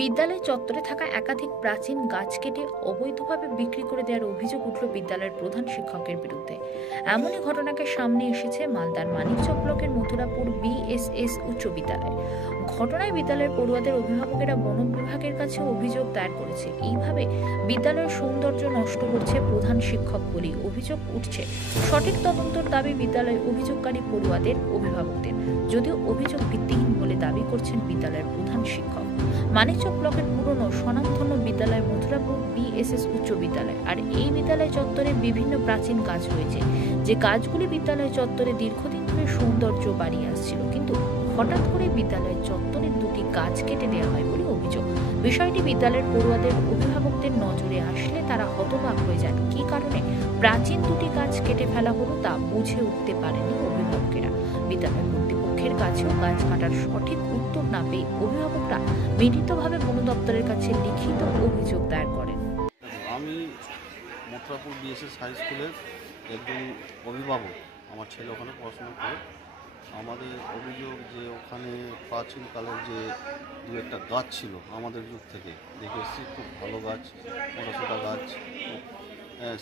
বিদ্যালয় চত্বরে থাকা একাধিক প্রাচীন গাছ কেটে অবৈধভাবে বিক্রি করে দেওয়ার অভিযোগ উঠল বিদ্যালয়ের প্রধান শিক্ষকের বিরুদ্ধে। এমনই ঘটনাকে সামনে এসেছে মালদার মানিকচক ব্লকের মথুরাপুর বিএসএস উচ্চ বিদ্যালয়। ঘটনায় বিদ্যালয়ের পড়ুয়াদের অভিভাবকেরা বন বিভাগের কাছে অভিযোগ দায়ের করেছে। এইভাবে বিদ্যালয়ের সৌন্দর্য নষ্ট করছে প্রধান শিক্ষক বলে অভিযোগ উঠছে। সঠিক তদন্তর দাবি বিদ্যালয় অভিযোগকারী পড়ুয়াদের অভিভাবকদের, যদিও অভিযোগ ভিত্তিহীন বলে দাবি করছেন বিদ্যালয়ের প্রধান শিক্ষক। মানিকচক ব্লকের পুরনো স্বনামধন্য বিদ্যালয় মথুরাপুর বিএসএস উচ্চ বিদ্যালয়, আর এই বিদ্যালয় চত্বরে বিভিন্ন প্রাচীন গাছ রয়েছে, যে গাছগুলি বিদ্যালয় চত্বরে দীর্ঘদিন ধরে সৌন্দর্য বাড়িয়ে আসছিল, কিন্তু হঠাৎ করে বিদ্যালয়ের চত্বরের দুটি গাছ কেটে দেওয়া হয় বলে অভিযোগ। বিষয়টি বিদ্যালয়ের পড়ুয়াদের অভিভাবকদের নজরে আসলে তারা হতবাক হয়ে যান। কী কারণে প্রাচীন দুটি গাছ কেটে ফেলা হলো তা বুঝে উঠতে পারেনি অভিভাবকেরা। বিদ্যালয় কর্তৃপক্ষের কাছেও গাছ কাটার সঠিক উত্তর না পেয়ে অভিভাবকরা মিলিতভাবে বন দপ্তরের কাছে লিখিত অভিযোগ দায়ের করেন। আমি মথুরাপুর বিএসএস হাই স্কুলের একজন অভিভাবক। আমার ছেলে ওখানে পড়াশোনা করে। আমাদের অভিযোগ যে ওখানে প্রাচীনকালের যে দু একটা গাছ ছিল আমাদের যুগ থেকে দেখে এসেছি, খুব ভালো গাছ, মোটাসোটা গাছ,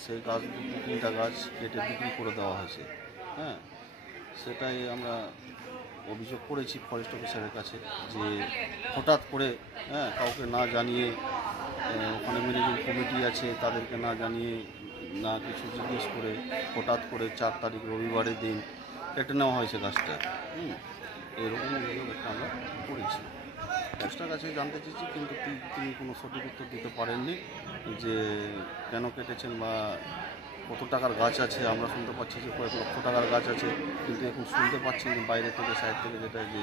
সেই গাছ দু তিনটা গাছ কেটে বিক্রি করে দেওয়া হয়েছে। সেটাই আমরা অভিযোগ করেছি ফরেস্ট অফিসারের কাছে, যে হঠাৎ করে কাউকে না জানিয়ে, ওখানে ম্যানেজিং কমিটি আছে তাদেরকে না জানিয়ে, না কিছু জিজ্ঞেস করে হঠাৎ করে 4 তারিখ রবিবারের দিন কেটে নেওয়া হয়েছে গাছটা। এরকম অভিযোগ একটা আমরা করেছি। ফরেস্টের কাছে জানতে চেয়েছি, কিন্তু তিনি কোনো সঠিক উত্তর দিতে পারেননি যে কেন কেটেছেন বা কত টাকার গাছ আছে। আমরা শুনতে পাচ্ছি যে কয়েক লক্ষ টাকার গাছ আছে, কিন্তু এখন শুনতে পাচ্ছি বাইরে থেকে সাইড থেকে যেটা যে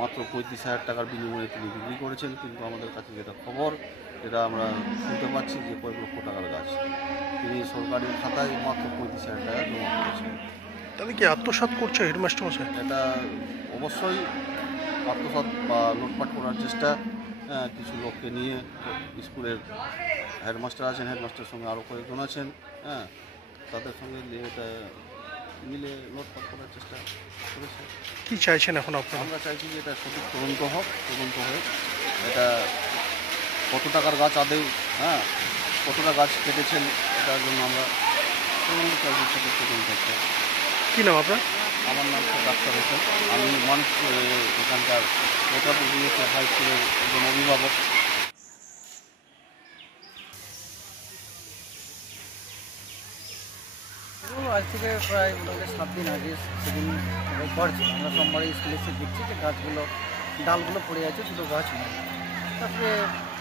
মাত্র 35,000 টাকার বিনিময়ে তিনি বিক্রি করেছেন, কিন্তু আমাদের কাছে যেটা খবর, এটা আমরা শুনতে পাচ্ছি যে কয়েক লক্ষ টাকার গাছ তিনি সরকারি খাতায় মাত্র 35,000 টাকা জমা করেছেন। তাহলে কি আত্মসাৎ করছে হেডমাস্টার মশাই? এটা অবশ্যই আত্মসাৎ বা লুটপাট করার চেষ্টা। কিছু লোককে নিয়ে, স্কুলের হেডমাস্টার আছেন, হেডমাস্টারের সঙ্গে আরও কয়েকজন আছেন, তাদের সঙ্গে এটা মিলে লুটপাট করার চেষ্টা করেছে। কী চাইছেন এখন আপনারা? আমরা চাইছি যে এটা সঠিক তদন্ত হোক, তদন্ত হয়ে এটা কত টাকার গাছ আদেও, কতটা গাছ কেটেছেন, এটার জন্য আমরা তদন্ত চাইছি, সঠিক তদন্ত হচ্ছে। কী নাম আপনার? আমার নাম ডাক্তার হোসেন। আমি এখানকার মথুরাপুর বিএসএস হাই স্কুলের একজন অভিভাবক। আজ থেকে প্রায় মোটামুটি 7 দিন আগে, সেদিন রোববার ছিল, আমরা সোমবারে স্কুলে এসে দেখছি যে গাছগুলো ডালগুলো পড়ে আছে, দুটো গাছ নেই। তারপরে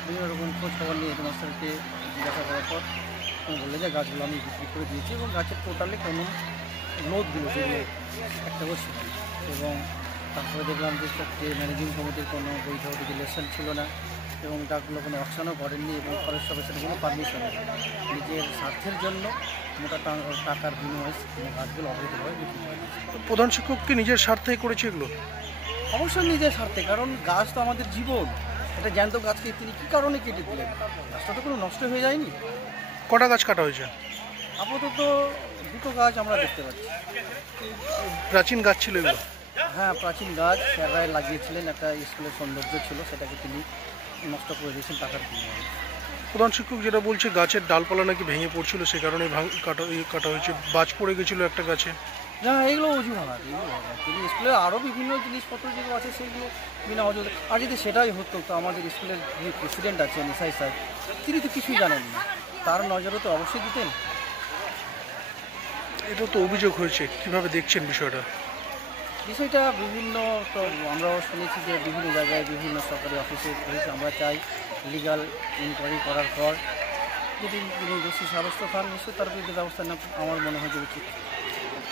বিভিন্ন রকম খোঁজ খবর নিয়ে হেডমাস্টারকে জিজ্ঞাসা করার পর বললে যে গাছগুলো আমি বিক্রি করে দিয়েছি, এবং গাছের টোটালি কোনো লোদগুলো যেগুলো একটা ছিল, এবং তারপরে দেখলাম যে ম্যানেজিং কমিটির কোনো বৈধ রেগুলেশন ছিল না, এবং গাছগুলো কোনো অকশনও করেননি, এবং ফরেস্ট অফিসের কোনো পারমিশন নেই। নিজের স্বার্থের জন্য মোটা টাকার বিনিময়ে গাছগুলো অবৈধভাবে বিক্রি করে দিয়েছে। প্রধান শিক্ষক কি নিজের স্বার্থেই করেছে এগুলো? অবশ্যই নিজের স্বার্থে, কারণ গাছ তো আমাদের জীবন। এটা জ্যান্ত গাছকে তিনি কী কারণে কেটে দিলেন? গাছটা তো কোনো নষ্ট হয়ে যায়নি। কটা গাছ কাটা হয়েছে? আপাতত দুটো গাছ আমরা দেখতে পাচ্ছি। প্রাচীন গাছ ছিল এগুলো? হ্যাঁ, প্রাচীন গাছ স্যাররাই লাগিয়েছিলেন, একটা স্কুলের সৌন্দর্য ছিল, সেটাকে তিনি নষ্ট করে দিয়েছেন টাকার বিনিময়ে। প্রধান শিক্ষক যেটা বলছে, গাছের ডালপালা নাকি ভেঙে পড়ছিল, সে কারণে কাটা হয়েছে, বাজ পড়ে গেছিলো একটা গাছে। না, এগুলো অজুহাত, তিনি স্কুলের আরও বিভিন্ন জিনিসপত্র যেগুলো আছে সেগুলো বিনা অজুহাত। আর যদি সেটাই হতো, তো আমাদের স্কুলের যে প্রেসিডেন্ট আছেন এসআই স্যার, তিনি তো কিছুই জানেন না, তার নজরে তো অবশ্যই দিতেন। এটা তো অভিযোগ হয়েছে, কিভাবে দেখছেন বিষয়টা? বিষয়টা বিভিন্ন, তো আমরাও শুনেছি যে বিভিন্ন জায়গায় বিভিন্ন সরকারি অফিসে হয়েছে। আমরা চাই লিগাল ইনকোয়ারি করার পর যদি তিনি দোষী সাব্যস্ত হন, নিশ্চয়ই তার বিরুদ্ধে ব্যবস্থা নেওয়া আমার মনে হয় যে উচিত।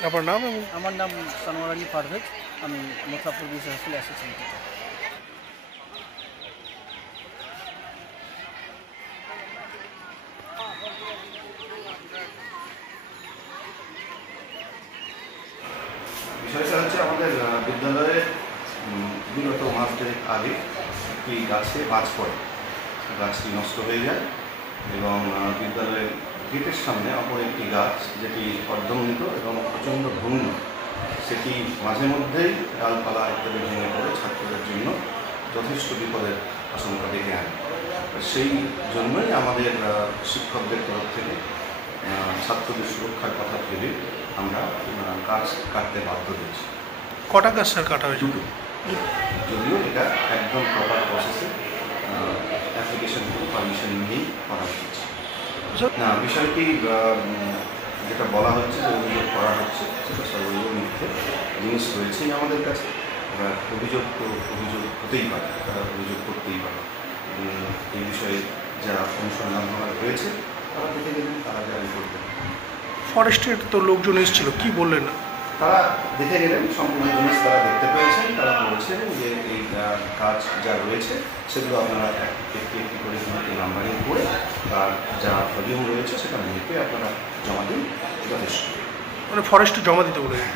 আপনার নাম? আমার নাম সানোয়ার আলী পারভেজ, আমি মথুরাপুর বিএসএস হাই স্কুলে অ্যাসিস্ট্যান্ট টিচার। বিষয়টা হচ্ছে, আমাদের বিদ্যালয়ে বিগত মাস দেড়েক আগে একটি গাছে বাজ পড়ে, গাছটি নষ্ট হয়ে যায়, এবং বিদ্যালয়ের গেটের সামনে অপর একটি গাছ, যেটি অর্ধউন্নত এবং প্রচণ্ড ভগ্ন, সেটি মাঝে মধ্যেই ডালপালা ইত্যাদি ভেঙে পড়ে ছাত্রদের জন্য যথেষ্ট বিপদের আশঙ্কা ডেকে আনে। সেই জন্যই আমাদের শিক্ষকদের তরফ থেকে ছাত্রদের সুরক্ষার কথা ভেবে আমরা গাছ কাটতে বাধ্য হয়েছি। কটা গাছ স্যার কাটা হয়েছে? দুটো, যদিও এটা একদম প্রপার প্রসেসে অ্যাপ্লিকেশন পারমিশন নিয়েই করা হচ্ছে। না, বিষয়টি যেটা বলা হচ্ছে যে অভিযোগ করা হচ্ছে সেটা সর্বৈব মিথ্যে। জিনিস রয়েছেই আমাদের কাছে। অভিযোগ তো অভিযোগ হতেই পারে, তারা অভিযোগ করতেই পারে। এই বিষয়ে যারা অনুসন্ধান রয়েছে তারা দেখে গেলেন, তারা যা রিপোর্ট দেবেন। ফরেস্টের তো লোকজন এসেছিল, কি বললেন? তারা দেখে গেলেন, সম্পূর্ণ জিনিস তারা দেখতে পেয়েছেন। তারা বলছেন যে এই কাজ যা রয়েছে সেগুলো আপনারা একটি একটি করে নাম্বারিং করে তার যা ভলিউম রয়েছে সেটা মেপে আপনারা জমা দিন, যথেষ্ট। মানে ফরেস্টে জমা দিতে বলেছে?